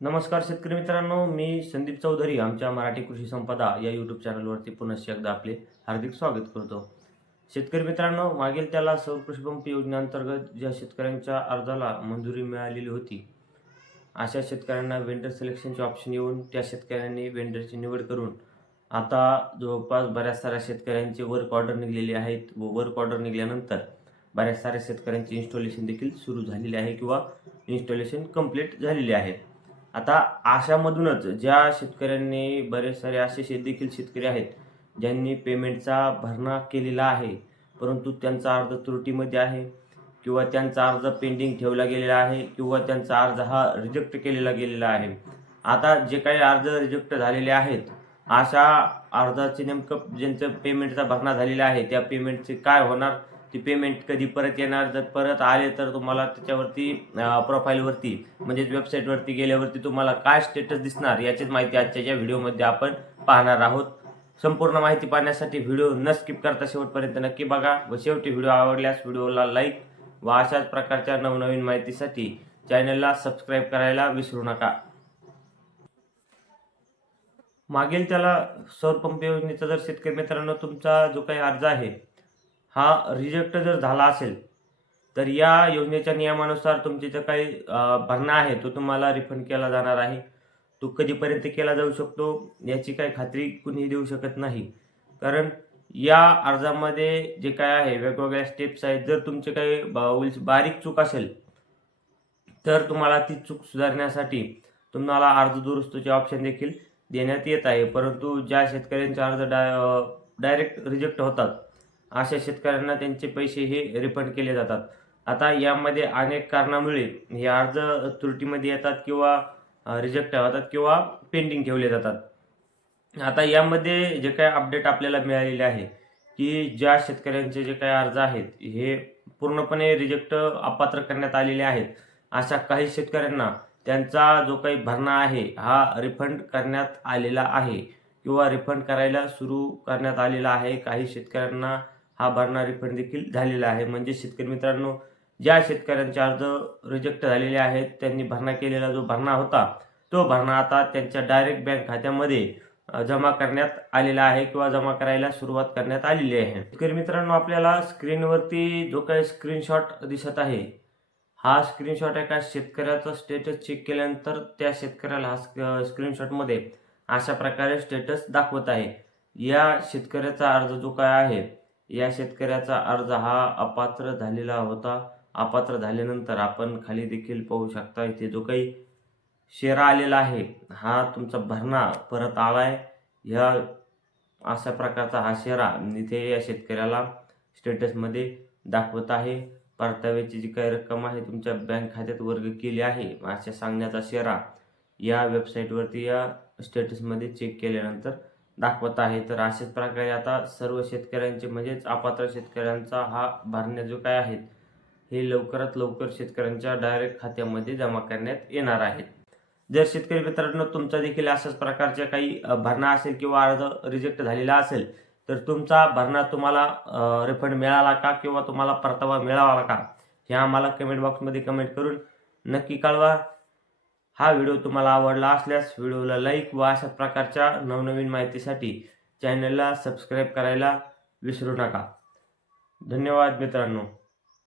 नमस्कार शेतकरी मित्रांनो, मी संदीप चौधरी आमच्या मराठी कृषी संपदा या यूट्यूब चॅनलवरती पुन्हा एकदा आपले हार्दिक स्वागत करतो. शेतकरी मित्रांनो, मागील त्याला सौर कृषीपंप योजनेअंतर्गत ज्या शेतकऱ्यांच्या अर्जाला मंजुरी मिळालेली होती, अशा शेतकऱ्यांना वेंडर सिलेक्शनचे ऑप्शन येऊन त्या शेतकऱ्यांनी वेंडरची निवड करून आता जवळपास बऱ्याच साऱ्या शेतकऱ्यांचे वर्क ऑर्डर निघालेले आहेत व वर्क ऑर्डर निघाल्यानंतर बऱ्याच साऱ्या शेतकऱ्यांचे इन्स्टॉलेशन देखील सुरू झालेले आहे किंवा इन्स्टॉलेशन कंप्लीट झालेले आहे. आता अशामधूनच ज्या शेतकऱ्यांनी बरेच सारे असे देखील शेतकरी आहेत ज्यांनी पेमेंटचा भरणा केलेला आहे, परंतु त्यांचा अर्ज त्रुटीमध्ये आहे किंवा त्यांचा अर्ज पेंडिंग ठेवला गेलेला आहे किंवा त्यांचा अर्ज हा रिजेक्ट केलेला गेलेला आहे. आता जे काही अर्ज रिजेक्ट झालेले आहेत, अशा अर्जाचे नेमकं ज्यांचं पेमेंटचा भरणा झालेला आहे त्या पेमेंटचे काय होणार, ती पेमेंट कधी परत येणार, जर परत आले तर तुम्हाला त्याच्यावरती प्रोफाईलवरती म्हणजेच वेबसाईटवरती गेल्यावरती तुम्हाला काय स्टेटस दिसणार याचीच माहिती आजच्या या व्हिडिओमध्ये आपण पाहणार आहोत. संपूर्ण माहिती पाहण्यासाठी व्हिडिओ न स्किप करता शेवटपर्यंत नक्की बघा व शेवटी व्हिडिओ आवडल्यास व्हिडिओला लाईक व अशाच प्रकारच्या नवनवीन माहितीसाठी चॅनलला सबस्क्राईब करायला विसरू नका. मागील त्याला सौर पंप योजनेचा जर शेतकरी मित्रांनो तुमचा जो काही अर्ज आहे हा रिजेक्ट जर झाला असेल तर या योजनेच्या नियमानुसार तुमचे जे काही भरणा आहे तो तुम्हाला रिफंड केला जाणार आहे. तो कधीपर्यंत केला जाऊ शकतो याची काही खात्री कुणीही देऊ शकत नाही, कारण या अर्जामध्ये जे काय आहे वेगवेगळ्या स्टेप्स आहेत. जर तुमचे काही बारीक चूक असेल तर तुम्हाला ती चूक सुधारण्यासाठी तुम्हाला अर्ज दुरुस्तीचे ऑप्शन देखील देण्यात येत आहे. परंतु ज्या शेतकऱ्यांचे अर्ज डायरेक्ट रिजेक्ट होतात अशा शेतकऱ्यांना त्यांचे पैसे हे रिफंड केले जातात. आता यामध्ये अनेक कारणामुळे हे अर्ज त्रुटीमध्ये येतात किंवा रिजेक्ट होतात किंवा पेंडिंग ठेवले जातात. आता यामध्ये जे काही अपडेट आपल्याला मिळालेले आहे की ज्या शेतकऱ्यांचे जे काही अर्ज आहेत हे पूर्णपणे रिजेक्ट अपात्र करण्यात आलेले आहेत, अशा काही शेतकऱ्यांना त्यांचा जो काही भरणा आहे हा रिफंड करण्यात आलेला आहे किंवा रिफंड करायला सुरू करण्यात आलेला आहे. काही शेतकऱ्यांना हा भरणा रिफंड देखील झालेला आहे. म्हणजे शेतकरी मित्रांनो, ज्या शेतकऱ्यांचे अर्ज रिजेक्ट झालेले आहेत त्यांनी भरणा केलेला जो भरणा होता तो भरणा आता त्यांच्या डायरेक्ट बँक खात्यामध्ये जमा करण्यात आलेला आहे किंवा जमा करायला सुरुवात करण्यात आलेली आहे. शेतकरी मित्रांनो, आपल्याला स्क्रीनवरती जो काही स्क्रीनशॉट दिसत आहे हा स्क्रीनशॉट एका शेतकऱ्याचा स्टेटस चेक केल्यानंतर त्या शेतकऱ्याला हा स्क्रीनशॉटमध्ये अशा प्रकारे स्टेटस दाखवत आहे. या शेतकऱ्याचा अर्ज जो काय आहे या शेतकऱ्याचा अर्ज हा अपात्र झालेला होता. अपात्र झाल्यानंतर आपण खाली देखील पाहू शकता इथे जो काही शेरा आलेला आहे हा तुमचा भरणा परत आलाय. ह्या अशा प्रकारचा हा शेरा इथे या शेतकऱ्याला स्टेटसमध्ये दाखवत आहे. परताव्याची जी काही रक्कम आहे तुमच्या बँक खात्यात वर्ग केली आहे अशा सांगण्याचा शेरा या वेबसाईटवरती या स्टेटसमध्ये चेक केल्यानंतर दाखवत आहे. तर अशाच प्रकारे आता सर्व शेतकऱ्यांचे म्हणजेच अपात्र शेतकऱ्यांचा हा भरणे जो काय आहेत हे लवकरात लवकर शेतकऱ्यांच्या डायरेक्ट खात्यामध्ये जमा करण्यात येणार आहेत. जर शेतकरी मित्रांनो तुमचा देखील अशाच प्रकारच्या काही भरणा असेल किंवा अर्ज रिजेक्ट झालेला असेल तर तुमचा भरणा तुम्हाला रिफंड मिळाला का किंवा तुम्हाला परतावा मिळाला का हे आम्हाला कमेंट बॉक्समध्ये कमेंट करून नक्की कळवा. हा व्हिडिओ तुम्हाला आवडला असल्यास व्हिडिओला लाईक व अशाच प्रकारच्या नवनवीन माहितीसाठी चॅनलला सबस्क्राईब करायला विसरू नका. धन्यवाद मित्रांनो.